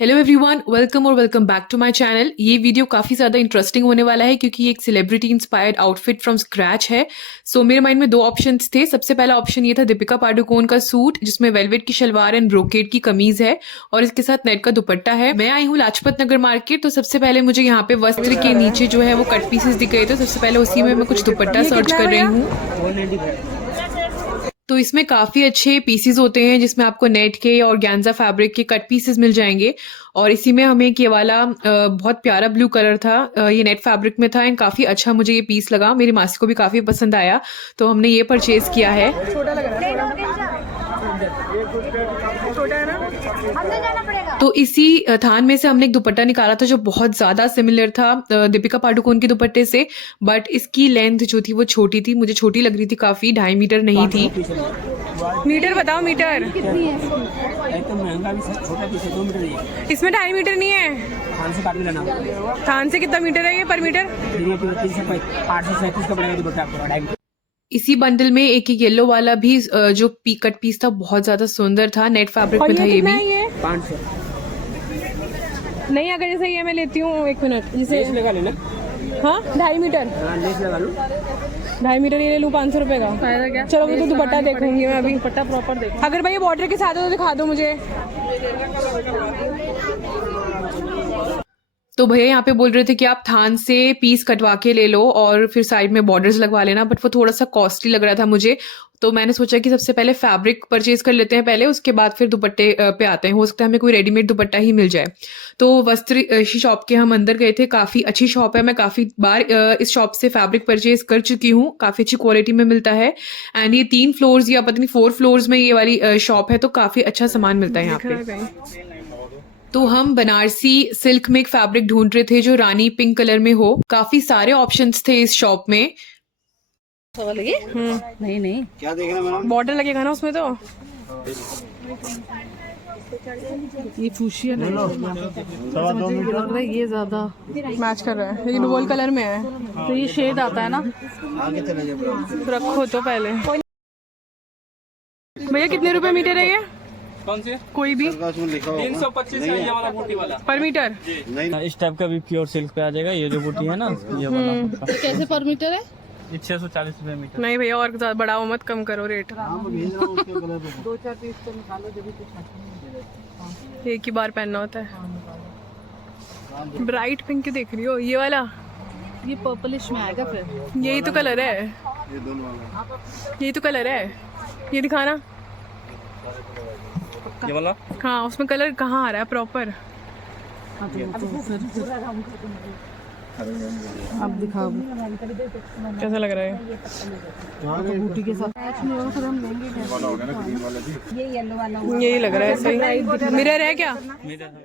Hello everyone, welcome और welcome back to my channel. ये video काफ़ी ज़्यादा इंटरेस्टिंग होने वाला है क्योंकि ये एक celebrity inspired outfit from scratch है। सो मेरे माइंड में दो ऑप्शंस थे। सबसे पहला ऑप्शन ये था दीपिका पादुकोण का सूट जिसमें वेलवेट की शलवार एंड ब्रोकेड की कमीज है और इसके साथ नेट का दुपट्टा है। मैं आई हूँ लाजपत नगर मार्केट, तो सबसे पहले मुझे यहाँ पे वस्त्र के नीचे जो है वो कट पीसेस दिख गए, तो सबसे पहले उसी में मैं कुछ दुपट्टा सर्च कर रही हूँ। तो इसमें काफ़ी अच्छे पीसेस होते हैं जिसमें आपको नेट के और ऑर्गेन्जा फैब्रिक के कट पीसेस मिल जाएंगे। और इसी में हमें एक ये वाला बहुत प्यारा ब्लू कलर था, ये नेट फैब्रिक में था एंड काफ़ी अच्छा मुझे ये पीस लगा। मेरी मासी को भी काफ़ी पसंद आया, तो हमने ये परचेज किया है। छोटा लग रहा है, छोटा है ना। तो इसी थान में से हमने एक दुपट्टा निकाला था जो बहुत ज़्यादा सिमिलर था दीपिका पादुकोण के दुपट्टे से, बट इसकी लेंथ जो थी वो छोटी थी, मुझे छोटी लग रही थी काफ़ी, 2.5 मीटर नहीं थी। मीटर बताओ, मीटर कितनी है तो महंगा भी छोटा पीस है 2 मीटर ही है। इसमें 2.5 मीटर नहीं है। थान से काट के लेना। थान से कितना मीटर है ये पर मीटर? 837 का पड़ेगा दुपट्टा आपको 2.5 मीटर। इसी बंडल में एक येलो वाला भी जो कट पीस था बहुत ज्यादा सुंदर था, नेट फैब्रिक में था ये भी। ये 500 नहीं, अगर जैसे ये मैं लेती हूँ 1 मिनट जिसे लेस लगा लेना। हाँ 2.5 मीटर, हाँ लेस लगा लो। 2.5 मीटर ये ले लूँ 500 रुपये का। फायदा क्या? चलो मैं तो दुपट्टा देखूंगी, मैं अभी दुपट्टा प्रॉपर देखूँ। अगर भाई ये बॉर्डर के साथ है तो दिखा दो मुझे। तो भैया यहाँ पे बोल रहे थे कि आप थान से पीस कटवा के ले लो और फिर साइड में बॉर्डर्स लगवा लेना, बट वो थोड़ा सा कॉस्टली लग रहा था मुझे। तो मैंने सोचा कि सबसे पहले फैब्रिक परचेज कर लेते हैं पहले, उसके बाद फिर दुपट्टे पे आते हैं। हो सकता है हमें कोई रेडीमेड दुपट्टा ही मिल जाए। तो वस्त्र शॉप के हम अंदर गए थे, काफ़ी अच्छी शॉप है। मैं काफ़ी बार इस शॉप से फैब्रिक परचेज कर चुकी हूँ, काफ़ी अच्छी क्वालिटी में मिलता है। एंड ये 3 फ्लोर्स या पता नहीं 4 फ्लोर्स में ये वाली शॉप है, तो काफ़ी अच्छा सामान मिलता है यहाँ पे। तो हम बनारसी सिल्क में एक फैब्रिक ढूंढ रहे थे जो रानी पिंक कलर में हो। काफी सारे ऑप्शंस थे इस शॉप में। नहीं क्या देखना मैडम? बॉर्डर लगेगा ना उसमें, तो ये फूशियन है, ये ज्यादा मैच कर रहा है, लेकिन गोल्ड कलर में है तो ये शेड आता है ना। आगे चले जाओ। रखो तो पहले। भैया कितने रुपए मीटर है ये? कौन से? कोई भी 325 है ये वाला बूटी वाला। पर मीटर? इस टाइप का भी प्योर सिल्क पे आ जाएगा। ये जो बूटी है ना, ये वाला कैसे पर मीटर है? ये 640 रुपए मीटर। नहीं भैया और ज्यादा बढ़ाओ मत, कम करो रेट। 2-4 पीस तो निकालो, जब भी कुछ एक ही बार पहनना होता है। ब्राइट पिंक देख रही हो, ये वाला? ये पर्पलिश में आएगा फिर। यही तो कलर है, यही तो कलर है, ये दिखाना। ये वाला हाँ उसमें कलर कहाँ आ रहा है प्रॉपर? अब दिखाओ कैसा लग रहा है? बूटी के साथ ये येलो वाला यही लग रहा है, सही मिरर है क्या?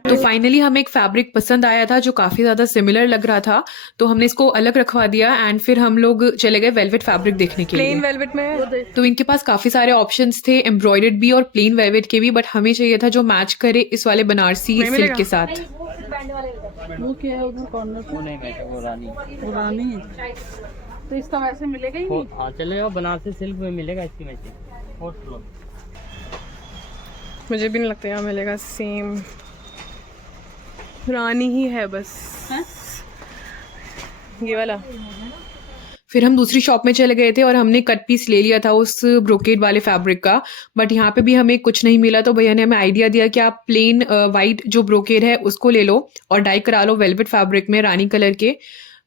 तो फाइनली हमें एक फैब्रिक पसंद आया था जो काफी ज्यादा सिमिलर लग रहा था, तो हमने इसको अलग रखवा दिया एंड फिर हम लोग चले गए वेलवेट फैब्रिक देखने के प्लेन लिए। वेलवेट में तो इनके पास काफी सारे ऑप्शंस थे, एम्ब्रॉयडर्ड भी और प्लेन वेलवेट के भी, बट हमें चाहिए था जो मैच करे इस वाले बनारसी नहीं सिल्क मिलेगा? के साथ। वो क्या है उधर कॉर्नर वो नहीं है, वो रानी। वो रानी है, तो इसका वैसे मिलेगा ही नहीं। हाँ चलेगा, बनारसी सिल्क में मिलेगा इसकी मैचिंग। 4th floor. मुझे भी नहीं लगता यहाँ मिलेगा। सेम रानी ही है बस। ये वाला। फिर हम दूसरी शॉप में चले गए थे और हमने कट पीस ले लिया था उस ब्रोकेड वाले फैब्रिक का, बट यहाँ पे भी हमें कुछ नहीं मिला। तो भैया ने हमें आइडिया दिया कि आप प्लेन वाइट जो ब्रोकेड है उसको ले लो और डाई करा लो वेलवेट फैब्रिक में रानी कलर के।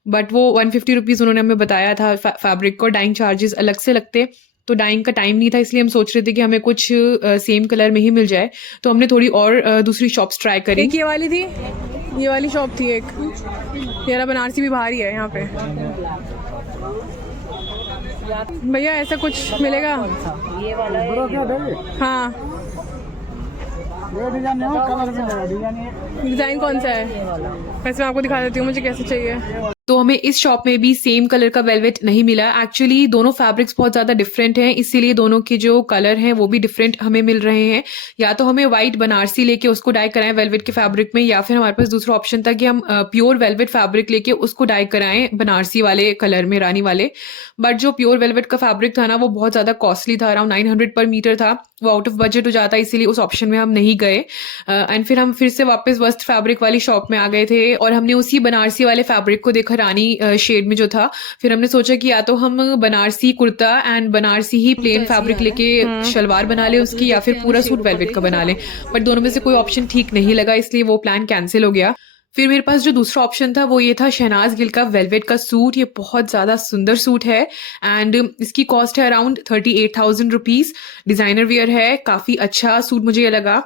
बट वो 150 रुपीज़ उन्होंने हमें बताया था फैब्रिक को, डाइंग चार्जेस अलग से लगते, तो डाइंग का टाइम नहीं था, इसलिए हम सोच रहे थे कि हमें कुछ सेम कलर में ही मिल जाए। तो हमने थोड़ी और दूसरी शॉप्स ट्राई करी। एक ये वाली थी, ये वाली शॉप थी एक। ये बनारसी भी बाहर ही है यहाँ पे। भैया ऐसा कुछ मिलेगा? ये वाला है। हाँ डिजाइन कौन सा है? वैसे मैं आपको दिखा देती हूँ मुझे कैसे चाहिए। तो हमें इस शॉप में भी सेम कलर का वेलवेट नहीं मिला। एक्चुअली दोनों फैब्रिक्स बहुत ज़्यादा डिफरेंट हैं, इसीलिए दोनों के जो कलर हैं वो भी डिफरेंट हमें मिल रहे हैं। या तो हमें वाइट बनारसी लेके उसको डाई कराएं वेलवेट के फैब्रिक में, या फिर हमारे पास दूसरा ऑप्शन था कि हम प्योर वेलवेट फैब्रिक लेके उसको डाई कराएं बनारसी वाले कलर में, रानी वाले। बट जो प्योर वेलवेट का फैब्रिक था ना वो बहुत ज़्यादा कॉस्टली था, अराउंड 900 पर मीटर था, वो आउट ऑफ बजट हो जाता, इसीलिए उस ऑप्शन में हम नहीं गए। एंड फिर हम फिर से वापस वस्त्र फैब्रिक वाली शॉप में आ गए थे और हमने उसी बनारसी वाले फैब्रिक को देखा, रानी शेड में जो था। फिर हमने सोचा कि या तो हम Banarasi kurta and Banarasi he plane fabric लेके शलवार बना ले उसकी, या फिर पूरा सूट वेलवेट का बना ले, बट दोनों में से कोई ऑप्शन ठीक नहीं लगा, इसलिए वो प्लान कैंसिल हो गया। फिर मेरे पास जो दूसरा ऑप्शन था वो ये था शहनाज गिल का वेलवेट का सूट। ये बहुत ज़्यादा सुंदर सूट है एंड इसकी कॉस्ट है अराउंड 38,000 रुपीज़। डिज़ाइनर वियर है, काफ़ी अच्छा सूट मुझे ये लगा।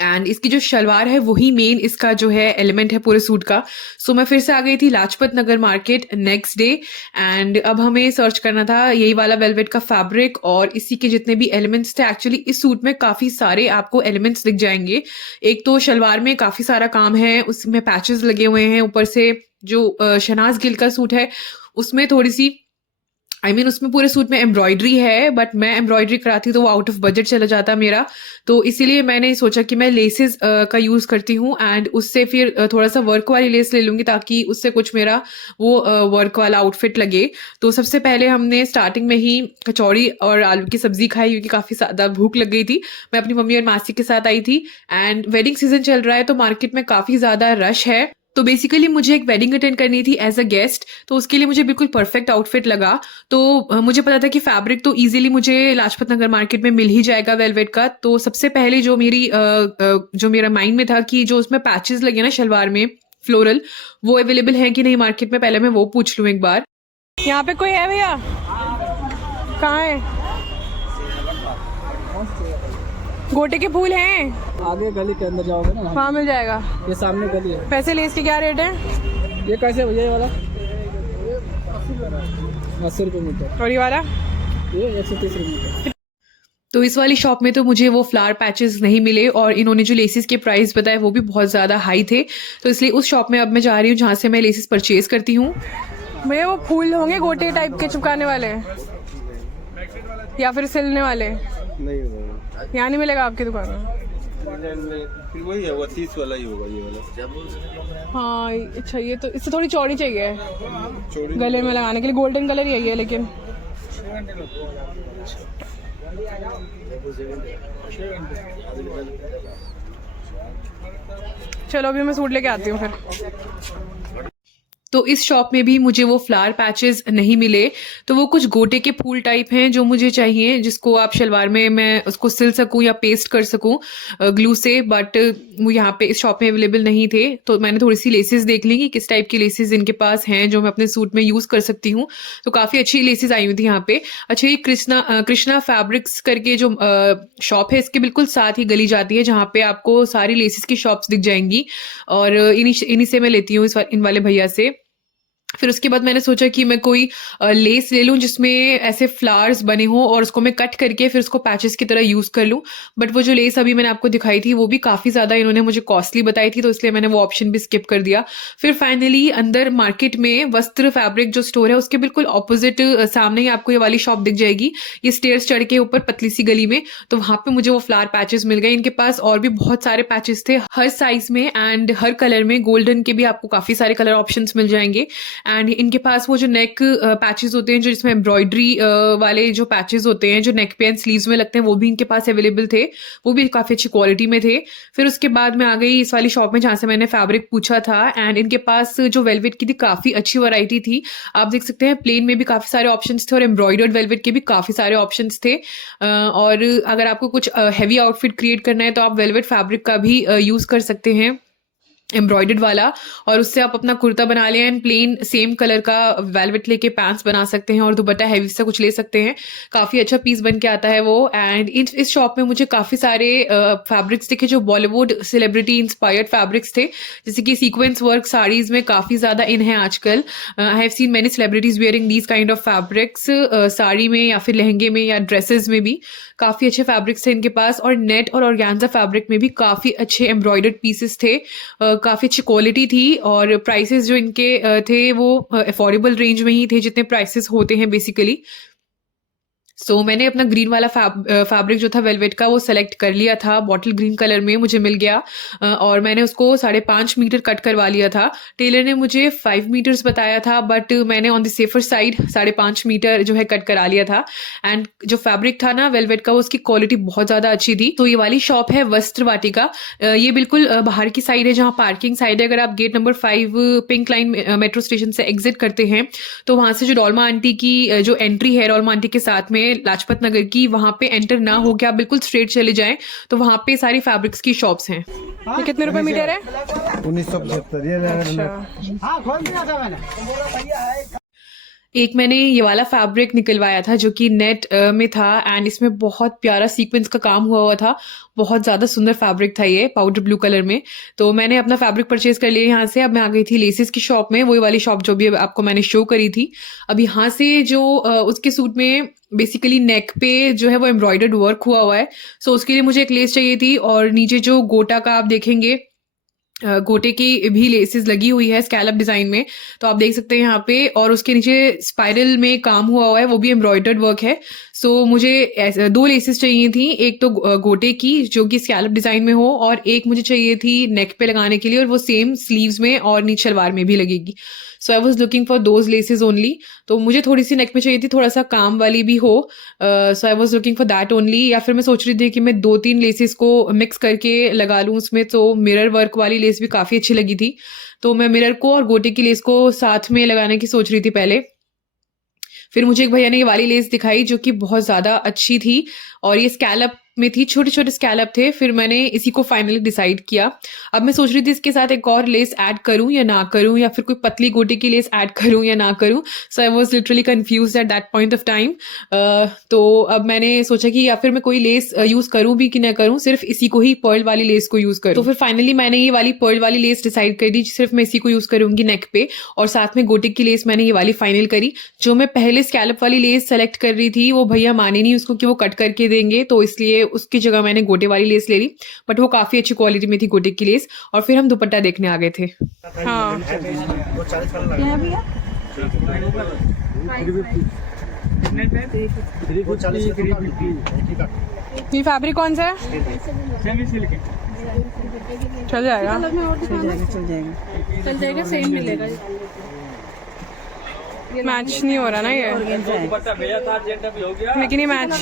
एंड इसकी जो शलवार है वही मेन इसका जो है एलिमेंट है पूरे सूट का। सो मैं फिर से आ गई थी Lajpat Nagar market next day and अब हमें सर्च करना था यही वाला वेलवेट का फैब्रिक और इसी के जितने भी एलिमेंट्स थे। एक्चुअली इस सूट में काफ़ी सारे आपको एलिमेंट्स दिख जाएंगे। एक तो शलवार में काफ़ी सारा काम है, उसमें पैचेस लगे हुए हैं। ऊपर से जो शहनाज गिल का सूट है उसमें थोड़ी सी उसमें पूरे सूट में एम्ब्रॉयडरी है, बट मैं एम्ब्रॉयडरी कराती तो वो आउट ऑफ बजट चला जाता मेरा, तो इसीलिए मैंने सोचा कि मैं लेसेस का यूज़ करती हूँ एंड उससे फिर थोड़ा सा वर्क वाली लेस ले लूँगी ताकि उससे कुछ मेरा वो वर्क वाला आउटफिट लगे। तो सबसे पहले हमने स्टार्टिंग में ही कचौड़ी और आलू की सब्जी खाई क्योंकि काफ़ी ज़्यादा भूख लग गई थी। मैं अपनी मम्मी और मासी के साथ आई थी एंड वेडिंग सीजन चल रहा है तो मार्केट में काफ़ी ज़्यादा रश है। तो बेसिकली मुझे एक वेडिंग अटेंड करनी थी एज अ गेस्ट, तो उसके लिए मुझे बिल्कुल परफेक्ट आउटफिट लगा। तो मुझे पता था कि फैब्रिक तो इजीली मुझे लाजपत नगर मार्केट में मिल ही जाएगा वेलवेट का। तो सबसे पहले जो मेरा माइंड में था कि जो उसमें पैचेस लगे ना शलवार में फ्लोरल, वो अवेलेबल है कि नहीं मार्केट में, पहले मैं वो पूछ लूँ एक बार। यहाँ पे कोई है भैया? कहाँ है? गोटे के फूल हैं? आगे गली के अंदर जाओगे ना, हाँ मिल जाएगा। ये सामने गली है। पैसे लेस के क्या रेट है? ये कैसे भैया? ये वाला 80 रुपये मीटर और ये वाला? ये 130 रुपये मीटर। तो इस वाली शॉप में तो मुझे वो फ्लावर पैचेस नहीं मिले और इन्होंने जो लेसेस के प्राइस बताए वो भी बहुत ज़्यादा हाई थे, तो इसलिए उस शॉप में अब मैं जा रही हूँ जहाँ से मैं लेसेस परचेज करती हूँ। भैया वो फूल होंगे गोटे टाइप के चिपकाने वाले या फिर सिलने वाले? नहीं होगा, यहाँ नहीं मिलेगा आपकी दुकान में? फिर वही है, वो 30 वाला ही होगा ये वाला। हाँ अच्छा, ये तो इससे थोड़ी चौड़ी चाहिए चौड़ी गले में लगाने के लिए। गोल्डन कलर ही है लेकिन चलो अभी मैं सूट लेके आती हूँ फिर। तो इस शॉप में भी मुझे वो फ्लावर पैचेस नहीं मिले, तो वो कुछ गोटे के फूल टाइप हैं जो मुझे चाहिए, जिसको आप शलवार में मैं उसको सिल सकूं या पेस्ट कर सकूं ग्लू से, बट वो यहाँ पे इस शॉप में अवेलेबल नहीं थे। तो मैंने थोड़ी सी लेसेस देख ली कि किस टाइप की लेसेस इनके पास हैं जो मैं अपने सूट में यूज़ कर सकती हूँ। तो काफ़ी अच्छी लेसेस आई हुई थी यहाँ पे। अच्छा, ये कृष्णा फैब्रिक्स करके जो शॉप है इसके बिल्कुल साथ ही गली जाती है जहाँ पे आपको सारी लेसेस की शॉप्स दिख जाएंगी और इन्हीं से मैं लेती हूँ इन वाले भैया से। फिर उसके बाद मैंने सोचा कि मैं कोई लेस ले लूँ जिसमें ऐसे फ्लावर्स बने हों और उसको मैं कट करके फिर उसको पैचेस की तरह यूज़ कर लूँ। बट वो जो लेस अभी मैंने आपको दिखाई थी वो भी काफ़ी ज़्यादा इन्होंने मुझे कॉस्टली बताई थी, तो इसलिए मैंने वो ऑप्शन भी स्किप कर दिया। फिर फाइनली अंदर मार्केट में वस्त्र फैब्रिक जो स्टोर है उसके बिल्कुल ऑपोजिट सामने ही आपको ये वाली शॉप दिख जाएगी, ये स्टेयर्स चढ़ के ऊपर पतली सी गली में। तो वहाँ पर मुझे वो फ्लावर पैचेस मिल गए। इनके पास और भी बहुत सारे पैचेस थे हर साइज़ में एंड हर कलर में। गोल्डन के भी आपको काफ़ी सारे कलर ऑप्शन मिल जाएंगे एंड इनके पास वो जो नेक पैचेस होते हैं जो जिसमें एम्ब्रॉयडरी वाले जो पैचेस होते हैं जो नेक पे एंड स्लीव्स में लगते हैं वो भी इनके पास अवेलेबल थे, वो भी काफ़ी अच्छी क्वालिटी में थे। फिर उसके बाद मैं आ गई इस वाली शॉप में जहाँ से मैंने फैब्रिक पूछा था एंड इनके पास जो वेलवेट की थी काफ़ी अच्छी वैरायटी थी। आप देख सकते हैं प्लेन में भी काफ़ी सारे ऑप्शंस थे और एम्ब्रॉयडर्ड वेलवेट के भी काफ़ी सारे ऑप्शंस थे। और अगर आपको कुछ हैवी आउटफिट क्रिएट करना है तो आप वेलवेट फैब्रिक का भी यूज़ कर सकते हैं, एम्ब्रॉयडर्ड वाला, और उससे आप अपना कुर्ता बना लें एंड प्लेन सेम कलर का वेलवेट लेके पैंट्स बना सकते हैं और दुपट्टा हैवी से कुछ ले सकते हैं। काफ़ी अच्छा पीस बन के आता है वो। एंड इस शॉप में मुझे काफ़ी सारे फैब्रिक्स दिखे जो बॉलीवुड सेलिब्रिटी इंस्पायर्ड फैब्रिक्स थे, जैसे कि सीक्वेंस वर्क साड़ीज़ में काफ़ी ज़्यादा इन है आजकल। I have seen many celebrities wearing these kind of fabrics, sari में या फिर लहंगे में या ड्रेसेस में भी काफ़ी अच्छे फैब्रिक्स थे इनके पास। और नेट और ऑर्गेन्जा फैब्रिक में भी काफ़ी अच्छे एम्ब्रॉयडर्ड पीसेस थे, काफ़ी अच्छी क्वालिटी थी और प्राइसेस जो इनके थे वो अफोर्डेबल रेंज में ही थे जितने प्राइसेस होते हैं बेसिकली। सो मैंने अपना ग्रीन वाला फैब्रिक जो था वेलवेट का वो सेलेक्ट कर लिया था, बॉटल ग्रीन कलर में मुझे मिल गया। और मैंने उसको 5.5 मीटर कट करवा लिया था। टेलर ने मुझे 5 मीटर्स बताया था, बट मैंने on the safer side 5.5 metre जो है कट करा लिया था। एंड जो फैब्रिक था ना वेलवेट का, उसकी क्वालिटी बहुत ज़्यादा अच्छी थी। तो ये वाली शॉप है वस्त्र वाटिका। ये बिल्कुल बाहर की साइड है, जहाँ पार्किंग साइड है। अगर आप gate number 5 pink line metro station से एग्जिट करते हैं तो वहाँ से जो डोलमा आंटी की जो एंट्री है, डोलमा आंटी के साथ में लाजपत नगर की, वहाँ पे एंटर ना हो के आप बिल्कुल स्ट्रेट चले जाएं तो वहाँ पे सारी फैब्रिक्स की शॉप्स हैं। ये कितने रुपए मीटर है? 1975 ये एक मैंने ये वाला फैब्रिक निकलवाया था जो कि नेट में था एंड इसमें बहुत प्यारा सीक्वेंस का काम हुआ था। बहुत ज़्यादा सुंदर फैब्रिक था ये, पाउडर ब्लू कलर में। तो मैंने अपना फैब्रिक परचेज कर लिया यहाँ से। अब मैं आ गई थी लेसेस की शॉप में, वही वाली शॉप जो भी आपको मैंने शो करी थी। अब यहाँ से जो उसके सूट में बेसिकली नेक पे जो है वो एम्ब्रॉयडर्ड वर्क हुआ है। सो उसके लिए मुझे एक लेस चाहिए थी और नीचे जो गोटा का आप देखेंगे, गोटे की भी लेसेस लगी हुई है स्कैलप डिजाइन में, तो आप देख सकते हैं यहाँ पे। और उसके नीचे स्पाइरल में काम हुआ है, वो भी एम्ब्रॉयडर्ड वर्क है। सो मुझे 2 लेसेस चाहिए थी, एक तो गोटे की जो कि स्कैलप डिजाइन में हो, और एक मुझे चाहिए थी नेक पे लगाने के लिए, और वो सेम स्लीव्स में और नीचे शलवार में भी लगेगी। So I was looking for those laces only. तो मुझे थोड़ी सी नेक में चाहिए थी, थोड़ा सा काम वाली भी हो। So I was looking for that only. या फिर मैं सोच रही थी कि मैं 2-3 लेसेस को मिक्स करके लगा लूँ उसमें। तो मिरर वर्क वाली लेस भी काफ़ी अच्छी लगी थी, तो मैं मिरर को और गोटे की लेस को साथ में लगाने की सोच रही थी पहले। फिर मुझे एक भैया ने ये वाली लेस दिखाई जो कि बहुत ज़्यादा अच्छी थी, और ये स्कैलप में थी, छोटे छोटे स्कैलप थे। फिर मैंने इसी को फाइनली डिसाइड किया। अब मैं सोच रही थी इसके साथ एक और लेस ऐड करूं या ना करूं, या फिर कोई पतली गोटे की लेस ऐड करूं या ना करूं। So I was literally confused at that point of time. तो अब मैंने सोचा कि या फिर मैं कोई लेस यूज करूं भी कि ना करूं, सिर्फ इसी को ही पर्ल वाली लेस को यूज करूं। तो फिर फाइनली मैंने ये वाली पर्ल वाली लेस डिसाइड कर दी, सिर्फ मैं इसी को यूज करूंगी नेक पे, और साथ में गोटे की लेस मैंने ये वाली फाइनल करी। जो मैं पहले स्कैलप वाली लेस सेलेक्ट कर रही थी वो भैया माने नहीं उसको कि वो कट करके देंगे, तो इसलिए उसकी जगह मैंने गोटे वाली लेस ले ली। बट वो काफी अच्छी क्वालिटी में थी गोटे की लेस। और फिर हम दुपट्टा देखने आ गए थे। हाँ ये फैब्रिक कौन सा है? चल जाएगा, चल जाएगा, सेम मिलेगा। मैच नहीं हो रहा ना ये, लेकिन ये मैच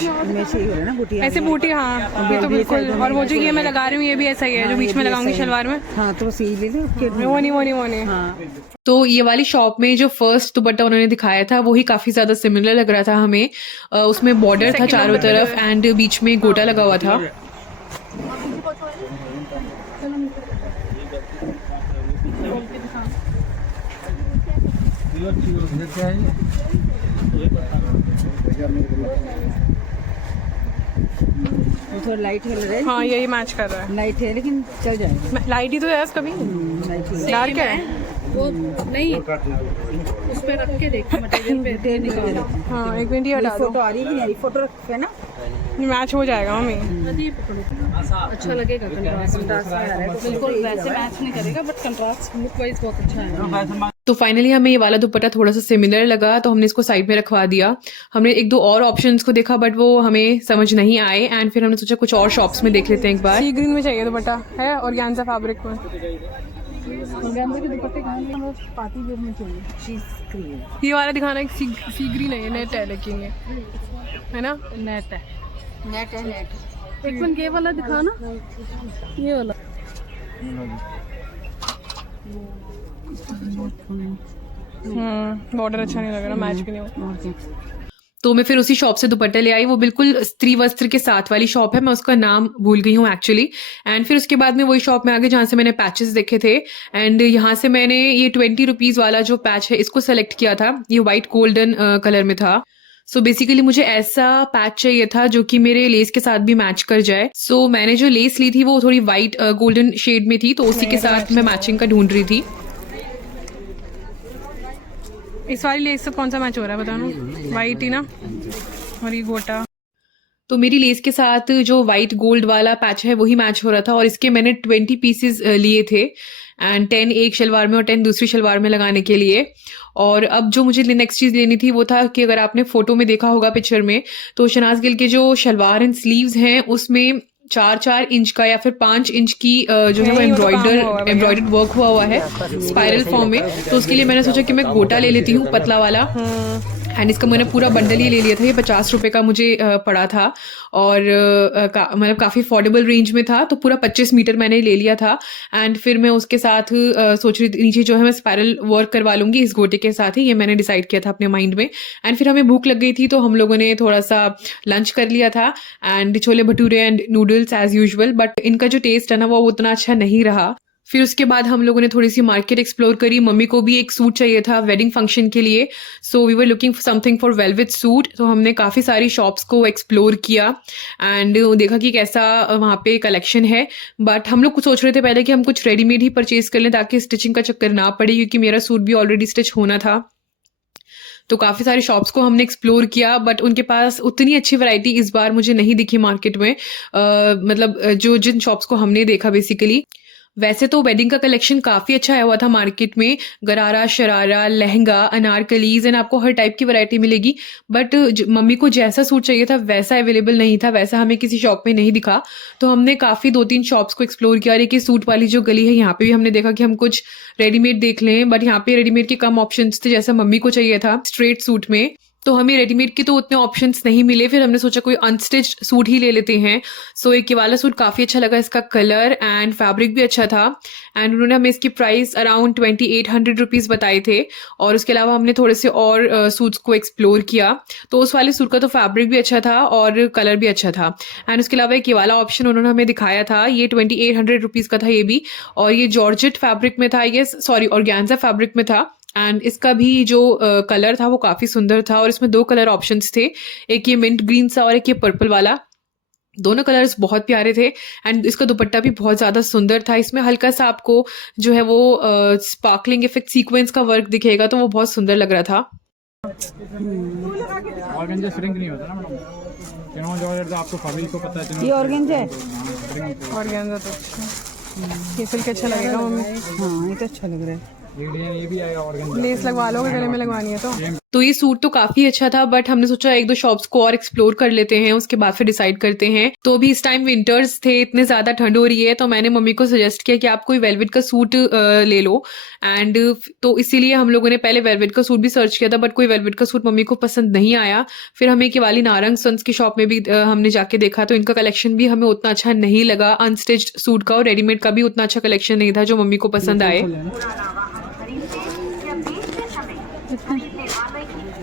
ऐसे बूटी। हाँ ये तो बिल्कुल। और वो जो ये मैं लगा रही हूँ ये भी ऐसा ही है, जो बीच में लगाऊंगी शलवार में। हाँ तो बस यही ले लो। वो नहीं। हाँ तो ये वाली शॉप में जो फर्स्ट दुपट्टा उन्होंने दिखाया था वही काफी ज्यादा सिमिलर लग रहा था हमें। उसमें बॉर्डर था चारों तरफ एंड बीच में गोटा लगा हुआ था। वो थोड़ा लाइट कलर है। हाँ यही मैच कर रहा है। लाइट है लेकिन चल जाएगा। लाइट ही तो है कभी, लाइट है। डार्क है वो नहीं, उस पे रख के देखो, मटेरियल पे दे निकाल। हाँ एक मिनट, ये हटा दो। फोटो आ रही है कि नहीं? फोटो रखे ना, मैच हो जाएगा मम्मी। अच्छा लगेगा। कंट्रास्ट में आ रहा है, बिल्कुल वैसे मैच नहीं करेगा बट कंट्रास्ट लुक वाइज बहुत अच्छा है। तो फाइनली हमें ये वाला दुपट्टा थोड़ा सा सिमिलर लगा, तो हमने इसको साइड में रखवा दिया। हमने 1-2 और ऑप्शंस को देखा बट वो हमें समझ नहीं आए, एंड फिर हमने सोचा कुछ और शॉप्स में देख लेते हैं एक बार। सी ग्रीन में चाहिए दुपट्टा है, और ऑर्गेन्जा फैब्रिक में। ऑर्गेन्जा के दुपट्टे कहाँ हैं? पार्टी वेयर में चाहिए। शीज ग्रीन, ये वाला दिखाना, एक सी ग्रीन है, ये नेट है लेकिन ये है ना, नेट है, नेट है, नेट। एक मिनट ये वाला दिखाना, ये वाला। बॉर्डर अच्छा नहीं लग रहा, मैच भी नहीं हो। तो मैं फिर उसी शॉप से दुपट्टा ले आई। वो बिल्कुल स्त्री वस्त्र के साथ वाली शॉप है, मैं उसका नाम भूल गई हूँ एक्चुअली। एंड फिर उसके बाद में वही शॉप में आ गई जहाँ से मैंने पैचेस देखे थे, एंड यहाँ से मैंने ये 20 रुपीज़ वाला जो पैच है इसको सेलेक्ट किया था। ये वाइट गोल्डन कलर में था। सो बेसिकली मुझे ऐसा पैच चाहिए था जो कि मेरे लेस के साथ भी मैच कर जाए। सो मैंने जो लेस ली थी वो थोड़ी वाइट गोल्डन शेड में थी, तो उसी के साथ मैं मैचिंग का ढूंढ रही थी। इस वाली लेस से कौन सा मैच हो रहा है बताना? वाइट ही ना, और ये गोटा। तो मेरी लेस के साथ जो वाइट गोल्ड वाला पैच है वही मैच हो रहा था, और इसके मैंने 20 पीसेस लिए थे। एंड 10 एक शलवार में और 10 दूसरी शलवार में लगाने के लिए। और अब जो मुझे नेक्स्ट चीज़ लेनी थी वो था कि अगर आपने फोटो में देखा होगा पिक्चर में, तो शहनाज गिल के जो शलवार एंड स्लीव्स हैं उसमें 4-4 इंच का या फिर 5 इंच की जो है वो एम्ब्रॉयडर्ड वर्क हुआ है स्पाइरल फॉर्म में। तो उसके लिए मैंने सोचा कि मैं गोटा ले लेती हूँ पतला वाला, एंड इसका मैंने पूरा बंडल ही ले लिया था। ये 50 रुपये का मुझे पड़ा था और मतलब काफ़ी अफोर्डेबल रेंज में था, तो पूरा 25 मीटर मैंने ले लिया था। एंड फिर मैं उसके साथ सोच रही थी नीचे जो है मैं स्पाइरल वर्क करवा लूँगी इस गोटे के साथ ही, ये मैंने डिसाइड किया था अपने माइंड में। एंड फिर हमें भूख लग गई थी तो हम लोगों ने थोड़ा सा लंच कर लिया था and chole bhature and noodles as usual, but इनका जो टेस्ट है ना वो उतना अच्छा नहीं रहा। फिर उसके बाद हम लोगों ने थोड़ी सी मार्केट एक्सप्लोर करी। मम्मी को भी एक सूट चाहिए था वेडिंग फंक्शन के लिए, so we were looking for something for velvet suit. तो हमने काफ़ी सारी शॉप्स को एक्सप्लोर किया एंड देखा कि कैसा वहाँ पे कलेक्शन है। बट हम लोग सोच रहे थे पहले कि हम कुछ रेडीमेड ही परचेज कर लें ताकि स्टिचिंग का चक्कर ना पड़े, क्योंकि मेरा सूट भी ऑलरेडी स्टिच होना था। तो काफ़ी सारे शॉप्स को हमने एक्सप्लोर किया, बट उनके पास उतनी अच्छी वैरायटी इस बार मुझे नहीं दिखी मार्केट में। मतलब जो जिन शॉप्स को हमने देखा बेसिकली, वैसे तो वेडिंग का कलेक्शन काफ़ी अच्छा आया हुआ था मार्केट में, गरारा, शरारा, लहंगा, अनारकलीज एंड आपको हर टाइप की वैरायटी मिलेगी। बट मम्मी को जैसा सूट चाहिए था वैसा अवेलेबल नहीं था, वैसा हमें किसी शॉप में नहीं दिखा। तो हमने काफ़ी 2-3 शॉप्स को एक्सप्लोर किया। एक सूट वाली जो गली है यहाँ पे भी हमने देखा कि हम कुछ रेडीमेड देख लें, बट यहाँ पे रेडीमेड के कम ऑप्शंस थे जैसा मम्मी को चाहिए था स्ट्रेट सूट में। तो हमें रेडीमेड के तो उतने ऑप्शंस नहीं मिले, फिर हमने सोचा कोई अनस्टिच्ड सूट ही ले लेते हैं। सो एक ये वाला सूट काफ़ी अच्छा लगा, इसका कलर एंड फैब्रिक भी अच्छा था। एंड उन्होंने हमें इसकी प्राइस अराउंड 2800 रुपीज़ बताए थे। और उसके अलावा हमने थोड़े से और सूट्स को एक्सप्लोर किया। तो उस वाले सूट का तो फैब्रिक भी अच्छा था और कलर भी अच्छा था। एंड उसके अलावा एक ये वाला ऑप्शन उन्होंने हमें दिखाया था, ये 2800 रुपीज़ का था ये भी, और ये जॉर्जेट फैब्रिक में था, ये सॉरी ऑर्गेन्जा फैब्रिक में था। एंड इसका भी जो कलर था वो काफ़ी सुंदर था और इसमें 2 कलर ऑप्शंस थे, एक ये मिंट ग्रीन सा और एक ये पर्पल वाला। दोनों कलर्स बहुत प्यारे थे एंड इसका दुपट्टा भी बहुत ज़्यादा सुंदर था। इसमें हल्का सा आपको जो है वो स्पार्कलिंग इफेक्ट सीक्वेंस का वर्क दिखेगा, तो वो बहुत सुंदर लग रहा था। ऑर्गेंजा श्रिंक नहीं होता ना मैडम, कैनोन जॉर्जेट आपको फैब्रिक को पता है। ये ऑर्गेन्जा है, ऑर्गेन्जा तो अच्छा, ये सिल्क अच्छा लगेगा मम्मी। हाँ ये तो अच्छा लग रहा है, ये भी आएगा ऑर्गेंजा। लेस लगवा लो गले में लगवानी है तो ये सूट तो काफ़ी अच्छा था, बट हमने सोचा 1-2 शॉप्स को और एक्सप्लोर कर लेते हैं, उसके बाद फिर डिसाइड करते हैं। तो अभी इस टाइम विंटर्स थे, इतने ज़्यादा ठंड हो रही है, तो मैंने मम्मी को सजेस्ट किया कि आप कोई वेलवेट का सूट ले लो। एंड तो इसीलिए हम लोगों ने पहले वेलवेट का सूट भी सर्च किया था, बट कोई वेलवेट का सूट मम्मी को पसंद नहीं आया। फिर हमें की वाली नारंग सन्स की शॉप में भी हमने जाके देखा, तो इनका कलेक्शन भी हमें उतना अच्छा नहीं लगा अनस्टिच्ड सूट का, और रेडीमेड का भी उतना अच्छा कलेक्शन नहीं था जो मम्मी को पसंद आए।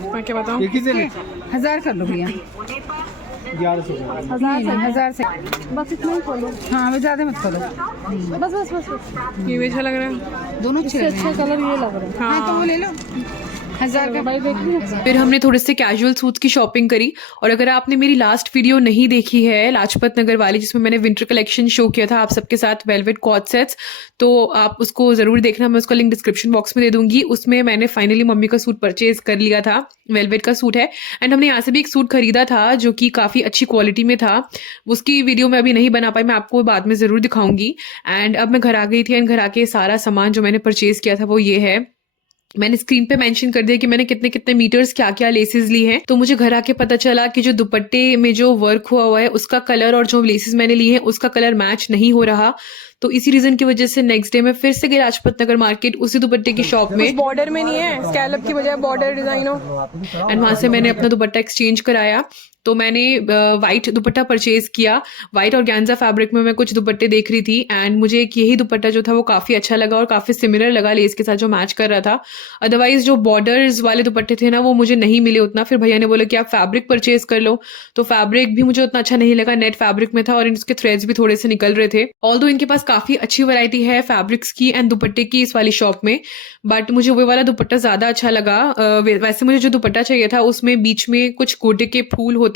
मैं क्या बताऊँ, 1000 कर लो भैया, 1000 से बस इतना ही खोलो। हाँ हमें ज़्यादा मत खोलो, बस ये भी अच्छा लग रहा है, दोनों अच्छे अच्छा कलर ये लग रहा है। हाँ तो वो ले लो 1000 का। भाई देखिए फिर हमने थोड़े से कैजुअल सूट्स की शॉपिंग करी, और अगर आपने मेरी लास्ट वीडियो नहीं देखी है लाजपत नगर वाली, जिसमें मैंने विंटर कलेक्शन शो किया था आप सबके साथ वेलवेट कॉट सेट्स, तो आप उसको ज़रूर देखना, मैं उसका लिंक डिस्क्रिप्शन बॉक्स में दे दूंगी। उसमें मैंने फाइनली मम्मी का सूट परचेज कर लिया था, वेलवेट का सूट है। एंड हमने यहाँ से भी एक सूट खरीदा था जो कि काफ़ी अच्छी क्वालिटी में था, उसकी वीडियो मैं अभी नहीं बना पाई, मैं आपको बाद में ज़रूर दिखाऊंगी। एंड अब मैं घर आ गई थी एंड घर आके सारा सामान जो मैंने परचेज किया था वो ये है। मैंने स्क्रीन पे मेंशन कर दिया कि मैंने कितने कितने मीटर्स क्या क्या लेसेस ली हैं। तो मुझे घर आके पता चला कि जो दुपट्टे में जो वर्क हुआ है उसका कलर और जो लेसेस मैंने लिए हैं उसका कलर मैच नहीं हो रहा। तो इसी रीजन की वजह से नेक्स्ट डे मैं फिर से गई लाजपत नगर मार्केट उसी दुपट्टे की शॉप में। बॉर्डर में नहीं है, स्कैलप की बजाय बॉर्डर डिजाइन हो, एंड वहां से मैंने अपना दुपट्टा एक्सचेंज कराया। तो मैंने वाइट दुपट्टा परचेज किया, वाइट ऑर्गेन्जा फैब्रिक में मैं कुछ दुपट्टे देख रही थी एंड मुझे एक यही दुपट्टा जो था वो काफ़ी अच्छा लगा और काफ़ी सिमिलर लगा लेस के साथ जो मैच कर रहा था। अदरवाइज जो बॉर्डर्स वाले दुपट्टे थे ना वो मुझे नहीं मिले उतना। फिर भैया ने बोला कि आप फैब्रिक परचेज कर लो, तो फैब्रिक भी मुझे उतना अच्छा नहीं लगा, नेट फैब्रिक में था और इसके थ्रेड्स भी थोड़े से निकल रहे थे। ऑल्दो इनके पास काफ़ी अच्छी वैरायटी है फैब्रिक्स की एंड दुपट्टे की इस वाली शॉप में, बट मुझे वो वाला दुपट्टा ज़्यादा अच्छा लगा। वैसे मुझे जो दुपट्टा चाहिए था उसमें बीच में कुछ गोटे के फूल होते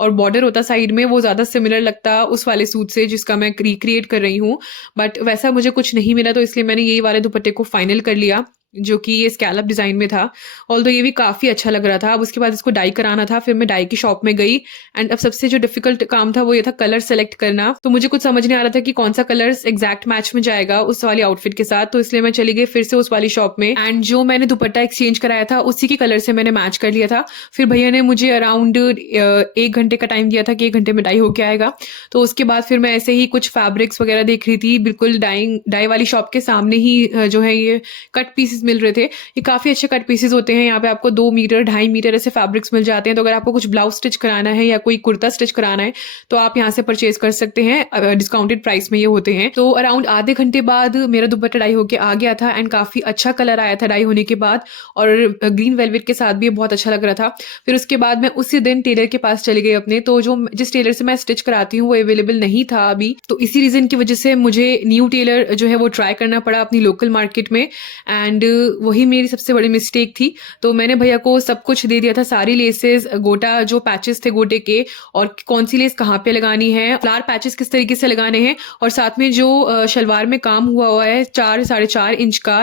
और बॉर्डर होता साइड में, वो ज़्यादा सिमिलर लगता उस वाले सूट से जिसका मैं रिक्रिएट कर रही हूँ, बट वैसा मुझे कुछ नहीं मिला, तो इसलिए मैंने यही वाले दुपट्टे को फाइनल कर लिया। जो कि ये स्कैलप डिज़ाइन में था। ऑल्दो ये भी काफ़ी अच्छा लग रहा था। अब उसके बाद इसको डाई कराना था, फिर मैं डाई की शॉप में गई एंड अब सबसे जो डिफ़िकल्ट काम था वो ये था कलर सेलेक्ट करना। तो मुझे कुछ समझ नहीं आ रहा था कि कौन-सा कलर्स एग्ज़ैक्ट मैच में जाएगा उस वाली आउटफिट के साथ, तो इसलिए मैं चली गई फिर से उस वाली शॉप में एंड जो मैंने दुपट्टा एक्सचेंज कराया था उसी के कलर से मैंने मैच कर लिया था। फिर भैया ने मुझे अराउंड 1 घंटे का टाइम दिया था कि 1 घंटे में डाई होके आएगा। तो उसके बाद फिर मैं ऐसे ही कुछ फैब्रिक्स वगैरह देख रही थी, बिल्कुल डाई वाली शॉप के सामने ही जो है ये कट पीसेस मिल रहे थे। ये काफ़ी अच्छे कट पीसेस होते हैं, यहाँ पे आपको 2 मीटर 2.5 मीटर ऐसे फैब्रिक्स मिल जाते हैं। तो अगर आपको कुछ ब्लाउज स्टिच कराना है या कोई कुर्ता स्टिच कराना है तो आप यहाँ से परचेज कर सकते हैं, डिस्काउंटेड प्राइस में ये होते हैं। तो अराउंड आधे घंटे बाद मेरा दुपट्टा डाई होके आ गया था एंड काफ़ी अच्छा कलर आया था डाई होने के बाद, और ग्रीन वेलवेट के साथ भी ये बहुत अच्छा लग रहा था। फिर उसके बाद मैं उसी दिन टेलर के पास चली गई अपने, तो जो जिस टेलर से मैं स्टिच कराती हूँ वो अवेलेबल नहीं था अभी, तो इसी रीज़न की वजह से मुझे न्यू टेलर जो है वो ट्राई करना पड़ा अपनी लोकल मार्केट में एंड वही मेरी सबसे बड़ी मिस्टेक थी। तो मैंने भैया को सब कुछ दे दिया था, सारी लेसेस, गोटा जो पैचेस थे गोटे के, और कौन सी लेस कहाँ पे लगानी है, फ्लावर पैचेस किस तरीके से लगाने हैं, और साथ में जो शलवार में काम हुआ है 4 साढ़े 4 इंच का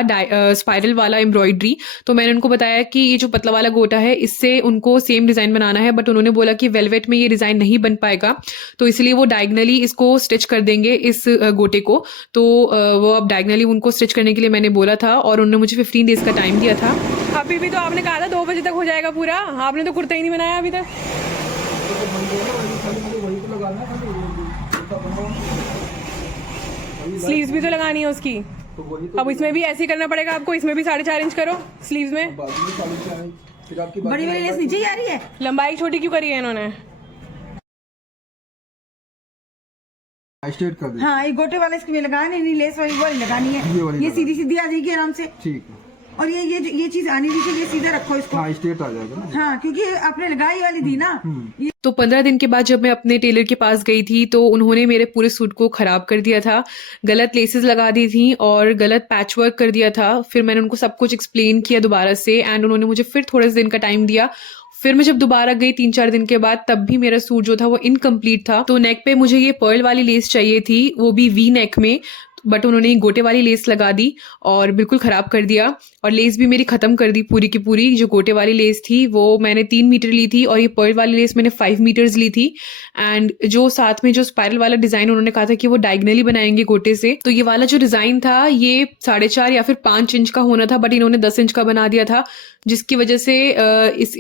स्पाइरल वाला एम्ब्रॉयडरी। तो मैंने उनको बताया कि ये जो पतला वाला गोटा है इससे उनको सेम डिज़ाइन बनाना है, बट उन्होंने बोला कि वेलवेट में ये डिज़ाइन नहीं बन पाएगा, तो इसलिए वो डायगनली इसको स्टिच कर देंगे इस गोटे को। तो वो अब डायगनली उनको स्टिच करने के लिए मैंने बोला था और उन्होंने मुझे 15 डेज़ का टाइम दिया था। अभी भी तो आपने कहा था 2 बजे तक हो जाएगा पूरा, आपने तो कुर्ता ही नहीं बनाया अभी तक। स्लीव्स भी तो लगानी है उसकी, अब इसमें भी ऐसे ही करना पड़ेगा आपको, इसमें भी 4.5 इंच करो स्लीव्स में। बड़ी वाली लेस नीचे ही आ रही है, लंबाई छोटी क्यों करी है इन्होंने? स्ट्रेट कर दे। हाँ ये गोटे वाले इसमें लगाना नहीं, लेस वाली वो लगानी है, ये सीधी सीधी आ जाएगी आराम से। ठीक है, और ये चीज आनी नहीं चाहिए, सीधा रखो इसको। हाँ स्ट्रेट आ जाएगा ना। हाँ क्योंकि आपने लगाई वाली दी ना। तो 15 दिन के बाद जब मैं अपने टेलर के पास गई थी तो उन्होंने मेरे पूरे सूट को ख़राब कर दिया था, गलत लेसेस लगा दी थी और गलत पैच वर्क कर दिया था। फिर मैंने उनको सब कुछ एक्सप्लेन किया दोबारा से एंड उन्होंने मुझे फिर थोड़े से दिन का टाइम दिया। फिर मैं जब दोबारा गई 3-4 दिन के बाद, तब भी मेरा सूट जो था वो इनकम्प्लीट था। तो नेक पे मुझे ये पर्ल वाली लेस चाहिए थी, वो भी वी नेक में, बट उन्होंने गोटे वाली लेस लगा दी और बिल्कुल ख़राब कर दिया, और लेस भी मेरी ख़त्म कर दी पूरी की पूरी। जो गोटे वाली लेस थी वो मैंने 3 मीटर ली थी और ये पर्ल वाली लेस मैंने 5 मीटर्स ली थी। एंड जो साथ में जो स्पाइरल वाला डिज़ाइन उन्होंने कहा था कि वो डायगनली बनाएंगे गोटे से, तो ये वाला जो डिज़ाइन था ये 4.5 या फिर 5 इंच का होना था, बट इन्होंने 10 इंच का बना दिया था, जिसकी वजह से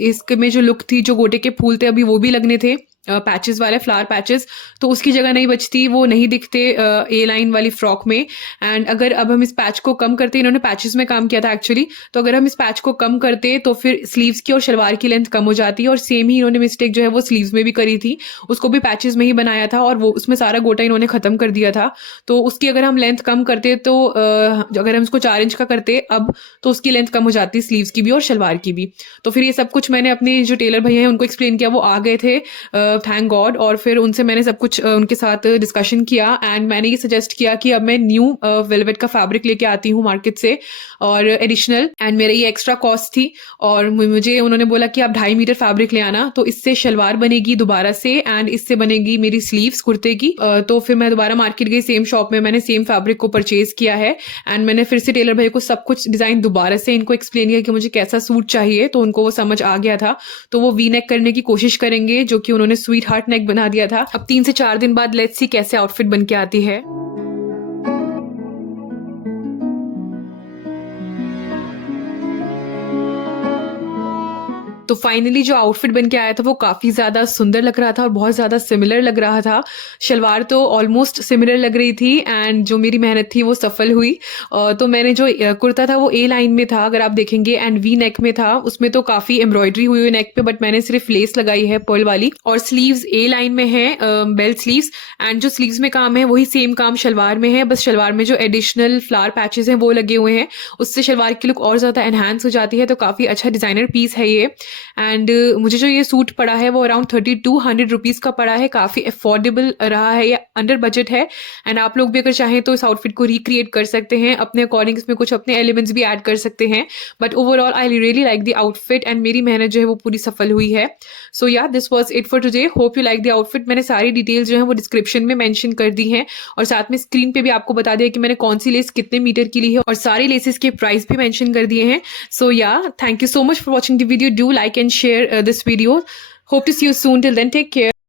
इसके में जो लुक थी, जो गोटे के फूल थे अभी वो भी लगने थे, पैचेस वाले फ्लावर पैचेस, तो उसकी जगह नहीं बचती, वो नहीं दिखते ए लाइन वाली फ्रॉक में। एंड अगर अब हम इस पैच को कम करते, इन्होंने पैचेस में काम किया था एक्चुअली, तो अगर हम इस पैच को कम करते तो फिर स्लीव्स की और शलवार की लेंथ कम हो जाती है। और सेम ही इन्होंने मिस्टेक जो है वो स्लीव्स में भी करी थी, उसको भी पैचेस में ही बनाया था और वो उसमें सारा गोटा इन्होंने ख़त्म कर दिया था। तो उसकी अगर हम लेंथ कम करते तो अगर हम इसको 4 इंच का करते अब, तो उसकी लेंथ कम हो जाती स्लीव्स की भी और शलवार की भी। तो फिर ये सब कुछ मैंने अपने जो टेलर भैया हैं उनको एक्सप्लेन किया, वो आ गए थे थैंक गॉड, और फिर उनसे मैंने सब कुछ उनके साथ डिस्कशन किया एंड मैंने ये सजेस्ट किया कि अब मैं न्यू वेलवेट का फैब्रिक लेके आती हूँ मार्केट से और एडिशनल, एंड मेरा ये एक्स्ट्रा कॉस्ट थी। और मुझे उन्होंने बोला कि आप 2.5 मीटर फैब्रिक ले आना, तो इससे शलवार बनेगी दोबारा से एंड इससे बनेगी मेरी स्लीव्स कुर्ते की। तो फिर मैं दोबारा मार्केट गई, सेम शॉप में मैंने सेम फैब्रिक को परचेज किया है एंड मैंने फिर से टेलर भैया को सब कुछ डिज़ाइन दोबारा से इनको एक्सप्लेन किया कि मुझे कैसा सूट चाहिए, तो उनको वो समझ आ गया था। तो वो वी नेक करने की कोशिश करेंगे, जो कि उन्होंने स्वीट हार्ट नेक बना दिया था। अब 3 से 4 दिन बाद लेट्स सी कैसे आउटफिट बन के आती है। तो फाइनली जो आउटफिट बन के आया था वो काफ़ी ज़्यादा सुंदर लग रहा था और बहुत ज़्यादा सिमिलर लग रहा था। शलवार तो ऑलमोस्ट सिमिलर लग रही थी एंड जो मेरी मेहनत थी वो सफल हुई। तो मैंने जो कुर्ता था वो ए लाइन में था अगर आप देखेंगे, एंड वी नेक में था, उसमें तो काफ़ी एम्ब्रॉयडरी हुई हुई नेक पे, बट मैंने सिर्फ लेस लगाई है पर्ल वाली, और स्लीव्स ए लाइन में है, बेल्ट स्लीव्स, एंड जो स्लीव्स में काम है वही सेम काम शलवार में है, बस शलवार में जो एडिशनल फ्लावर पैचेस हैं वो लगे हुए हैं, उससे शलवार की लुक और ज़्यादा एनहांस हो जाती है। तो काफ़ी अच्छा डिज़ाइनर पीस है ये। एंड मुझे जो ये सूट पड़ा है वो अराउंड 3200 रुपीज़ का पड़ा है, काफ़ी अफोर्डेबल रहा है, ये अंडर बजट है। एंड आप लोग भी अगर चाहें तो इस आउटफिट को रिक्रिएट कर सकते हैं अपने अकॉर्डिंग, इसमें कुछ अपने एलिमेंट्स भी ऐड कर सकते हैं। But overall I really like the outfit and मेरी मेहनत जो है वो पूरी सफल हुई है। सो या this was it for today, hope you like the outfit. मैंने सारी डिटेल्स जो है वो डिस्क्रिप्शन में मेंशन कर दी हैं और साथ में स्क्रीन पे भी आपको बता दिया कि मैंने कौन सी लेस कितने मीटर की ली है और सारी लेसेस के प्राइस भी मेंशन कर दिए हैं। सो या thank you so much for watching the video. Do like and share this video. Hope to see you soon. Till then, take care.